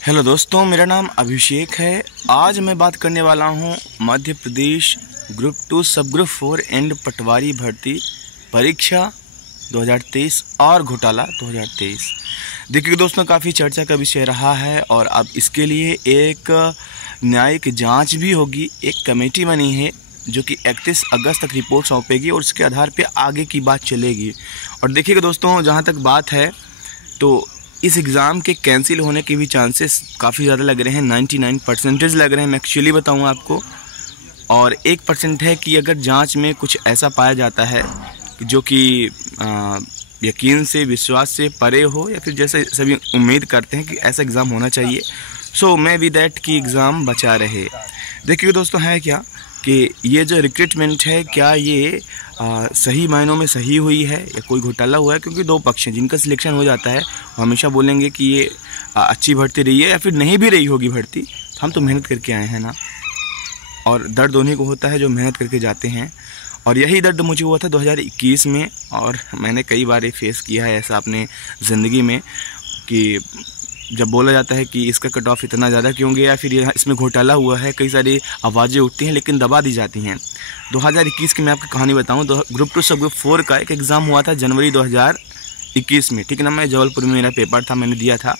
Hello दोस्तों, मेरा नाम अभिषेक है। आज मैं बात करने वाला हूं मध्य प्रदेश ग्रुप 2 सब ग्रुप 4 एंड पटवारी भर्ती परीक्षा 2023 और घोटाला 2023। देखिए दोस्तों, काफ़ी चर्चा का विषय रहा है और अब इसके लिए एक न्यायिक जांच भी होगी। एक कमेटी बनी है जो कि 31 अगस्त तक रिपोर्ट सौंपेगी और उसके आधार पर आगे की बात चलेगी। और देखिएगा दोस्तों, जहाँ तक बात है तो इस एग्ज़ाम के कैंसिल होने के भी चांसेस काफ़ी ज़्यादा लग रहे हैं। 99% लग रहे हैं, मैं एक्चुअली बताऊँ आपको। और 1% है कि अगर जांच में कुछ ऐसा पाया जाता है जो कि यकीन से, विश्वास से परे हो, या फिर जैसे सभी उम्मीद करते हैं कि ऐसा एग्ज़ाम होना चाहिए, सो मे बी दैट कि एग्ज़ाम बचा रहे। देखिए दोस्तों, है क्या कि ये जो रिक्रूटमेंट है, क्या ये सही मायनों में सही हुई है या कोई घोटाला हुआ है? क्योंकि दो पक्ष हैं, जिनका सिलेक्शन हो जाता है वो हमेशा बोलेंगे कि ये अच्छी भर्ती रही है, या फिर नहीं भी रही होगी भर्ती, हम तो मेहनत करके आए हैं ना। और दर्द उन्हीं को होता है जो मेहनत करके जाते हैं। और यही दर्द मुझे हुआ था 2021 में, और मैंने कई बार ये फेस किया है ऐसा अपने ज़िंदगी में कि जब बोला जाता है कि इसका कट ऑफ इतना ज़्यादा क्यों गया, फिर इसमें घोटाला हुआ है, कई सारी आवाज़ें उठती हैं लेकिन दबा दी जाती हैं। 2021 की मैं आपको कहानी बताऊं, ग्रुप 2 सब ग्रुप 4 का एक एग्ज़ाम हुआ था जनवरी 2021 में, ठीक है ना। मैं जबलपुर में मेरा पेपर था, मैंने दिया था।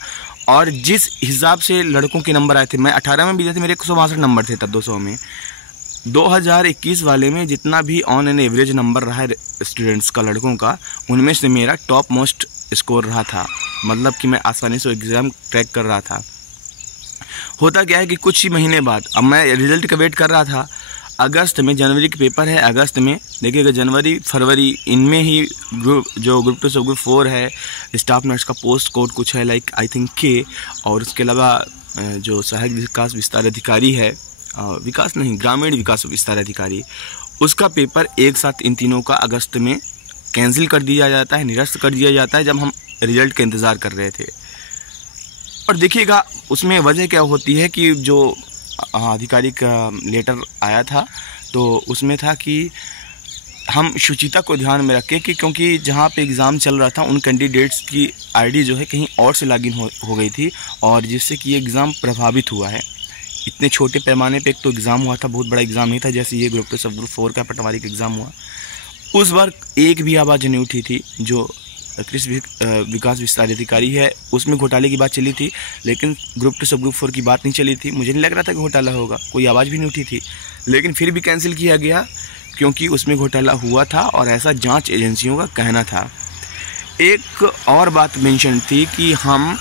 और जिस हिसाब से लड़कों के नंबर आए थे, मैं 18 में भी दिए थे, मेरे 162 नंबर थे तब 200 में। 2021 वाले में जितना भी ऑन एन एवरेज नंबर रहा है स्टूडेंट्स का, लड़कों का, उनमें से मेरा टॉप मोस्ट स्कोर रहा था। मतलब कि मैं आसानी से एग्ज़ाम क्रैक कर रहा था। होता क्या है कि कुछ ही महीने बाद, अब मैं रिजल्ट का वेट कर रहा था। अगस्त में, जनवरी के पेपर है अगस्त में, देखिएगा जनवरी फरवरी इनमें ही ग्रुप 2 सब ग्रुप 4 है, स्टाफ नर्स का पोस्ट कोड कुछ है लाइक आई थिंक के, और उसके अलावा जो सहायक विकास विस्तार अधिकारी है, ग्रामीण विकास विस्तार अधिकारी, उसका पेपर एक साथ इन तीनों का अगस्त में कैंसिल कर दिया जाता है, निरस्त कर दिया जाता है, जब हम रिजल्ट का इंतज़ार कर रहे थे। और देखिएगा उसमें वजह क्या होती है कि जो आधिकारिक लेटर आया था तो उसमें था कि हम शुचिता को ध्यान में रखें कि क्योंकि जहाँ पे एग्ज़ाम चल रहा था उन कैंडिडेट्स की आईडी जो है कहीं और से लॉगिन हो गई थी, और जिससे कि ये एग्ज़ाम प्रभावित हुआ है। इतने छोटे पैमाने पे एक तो एग्ज़ाम हुआ था, बहुत बड़ा एग्ज़ाम नहीं था जैसे ये ग्रुप 2 सब ग्रुप 4 का पटवारी का एग्ज़ाम हुआ। उस बार एक भी आवाज़ नहीं उठी थी। जो कृषि विकास विस्तार अधिकारी है उसमें घोटाले की बात चली थी, लेकिन ग्रुप 2 सब ग्रुप 4 की बात नहीं चली थी। मुझे नहीं लग रहा था कि घोटाला होगा, कोई आवाज़ भी नहीं उठी थी, लेकिन फिर भी कैंसिल किया गया क्योंकि उसमें घोटाला हुआ था और ऐसा जांच एजेंसियों का कहना था। एक और बात मेंशन थी कि हम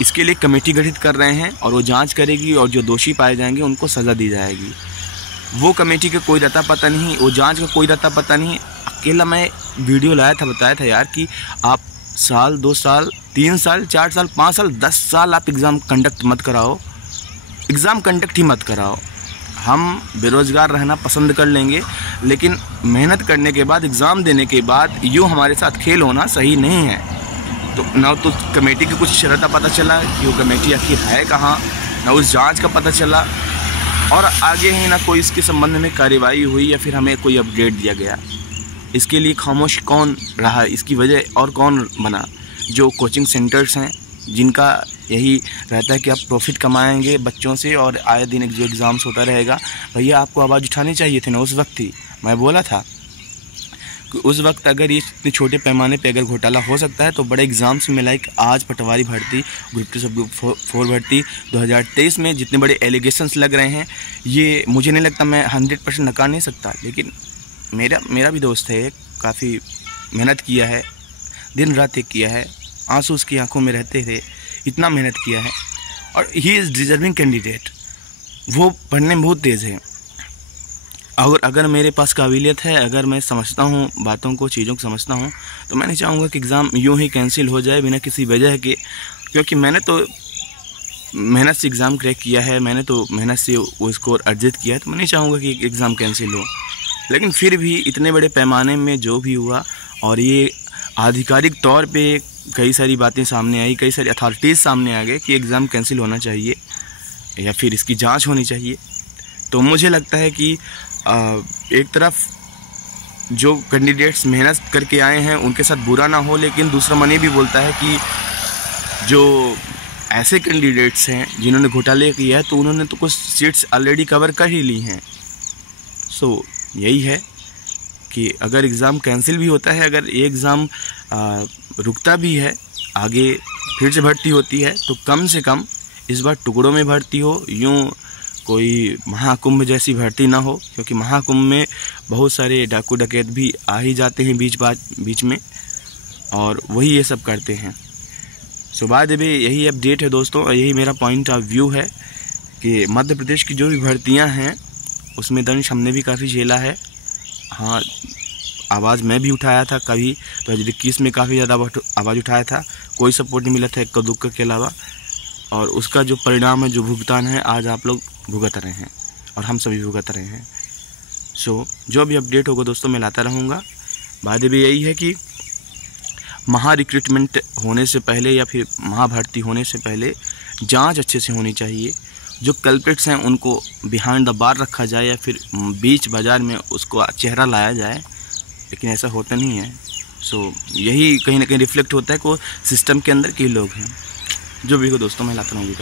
इसके लिए कमेटी गठित कर रहे हैं और वो जाँच करेगी और जो दोषी पाए जाएंगे उनको सज़ा दी जाएगी। वो कमेटी का कोई रता पता नहीं, वो जांच का कोई रता पता नहीं। अकेला मैं वीडियो लाया था, बताया था यार कि आप साल, 2 साल, 3 साल, 4 साल, 5 साल, 10 साल आप एग्ज़ाम कंडक्ट मत कराओ, एग्ज़ाम कंडक्ट ही मत कराओ। हम बेरोज़गार रहना पसंद कर लेंगे, लेकिन मेहनत करने के बाद, एग्ज़ाम देने के बाद यूँ हमारे साथ खेल होना सही नहीं है। तो ना तो कमेटी की कुछ रता पता चला कि वो कमेटी आखिर है कहाँ, ना उस जाँच का पता चला, और आगे ही ना कोई इसके संबंध में कार्रवाई हुई या फिर हमें कोई अपडेट दिया गया। इसके लिए खामोश कौन रहा, इसकी वजह और कौन बना? जो कोचिंग सेंटर्स हैं जिनका यही रहता है कि आप प्रॉफिट कमाएंगे बच्चों से और आए दिन जो एग्ज़ाम्स होता रहेगा। भैया आपको आवाज़ उठानी चाहिए थी ना उस वक्त ही। मैं बोला था कि उस वक्त अगर ये इतने छोटे पैमाने पे अगर घोटाला हो सकता है तो बड़े एग्ज़ाम्स में लाइक आज पटवारी भर्ती, ग्रुप 2 सब ग्रुप 4 भर्ती 2023 में जितने बड़े एलिगेशंस लग रहे हैं, ये मुझे नहीं लगता, मैं 100% नकार नहीं सकता। लेकिन मेरा भी दोस्त है, काफ़ी मेहनत किया है, दिन रात एक किया है, आंसू उसकी आंखों में रहते थे, इतना मेहनत किया है, और ही इज़ डिजर्विंग कैंडिडेट। वो पढ़ने में बहुत तेज़ है, और अगर मेरे पास काबिलियत है, अगर मैं समझता हूँ बातों को, चीज़ों को समझता हूँ, तो मैं नहीं चाहूँगा कि एग्ज़ाम यूँ ही कैंसिल हो जाए बिना किसी वजह के। क्योंकि मैंने तो मेहनत से एग्ज़ाम क्रैक किया है, मैंने तो मेहनत से वो स्कोर अर्जित किया है, तो मैं नहीं चाहूँगा कि एग्ज़ाम कैंसिल हो। लेकिन फिर भी इतने बड़े पैमाने में जो भी हुआ, और ये आधिकारिक तौर पे कई सारी बातें सामने आई, कई सारी अथॉरिटीज़ सामने आ गए कि एग्ज़ाम कैंसिल होना चाहिए या फिर इसकी जांच होनी चाहिए। तो मुझे लगता है कि एक तरफ जो कैंडिडेट्स मेहनत करके आए हैं उनके साथ बुरा ना हो, लेकिन दूसरा मन ये भी बोलता है कि जो ऐसे कैंडिडेट्स हैं जिन्होंने घोटाले किया है तो उन्होंने तो कुछ सीट्स ऑलरेडी कवर कर ही ली हैं। सो यही है कि अगर एग्ज़ाम कैंसिल भी होता है, अगर ये एग्ज़ाम रुकता भी है, आगे फिर से भर्ती होती है, तो कम से कम इस बार टुकड़ों में भर्ती हो, यूँ कोई महाकुंभ जैसी भर्ती ना हो, क्योंकि महाकुंभ में बहुत सारे डाकू डकैत भी आ ही जाते हैं बीच में, और वही ये सब करते हैं। सो बाद में यही अपडेट है दोस्तों, और यही मेरा पॉइंट ऑफ व्यू है कि मध्य प्रदेश की जो भी भर्तियां हैं उसमें दंश हमने भी काफ़ी झेला है। हाँ, आवाज़ मैं भी उठाया था कभी 2021 में, काफ़ी ज़्यादा आवाज़ उठाया था, कोई सपोर्ट नहीं मिला था इक्का दुक्का के अलावा, और उसका जो परिणाम है, जो भुगतान है, आज आप लोग भुगत रहे हैं और हम सभी भुगत रहे हैं। सो जो भी अपडेट होगा दोस्तों मैं लाता रहूँगा। बाद में यही है कि महा रिक्रूटमेंट होने से पहले या फिर महाभर्ती होने से पहले जांच अच्छे से होनी चाहिए। जो कल्प्रिट्स हैं उनको बिहाइंड द बार रखा जाए या फिर बीच बाज़ार में उसको चेहरा लाया जाए, लेकिन ऐसा होता नहीं है। सो यही कहीं ना कहीं रिफ्लेक्ट होता है को सिस्टम के अंदर के लोग हैं। जो भी हो दोस्तों मैं लाता हूँ।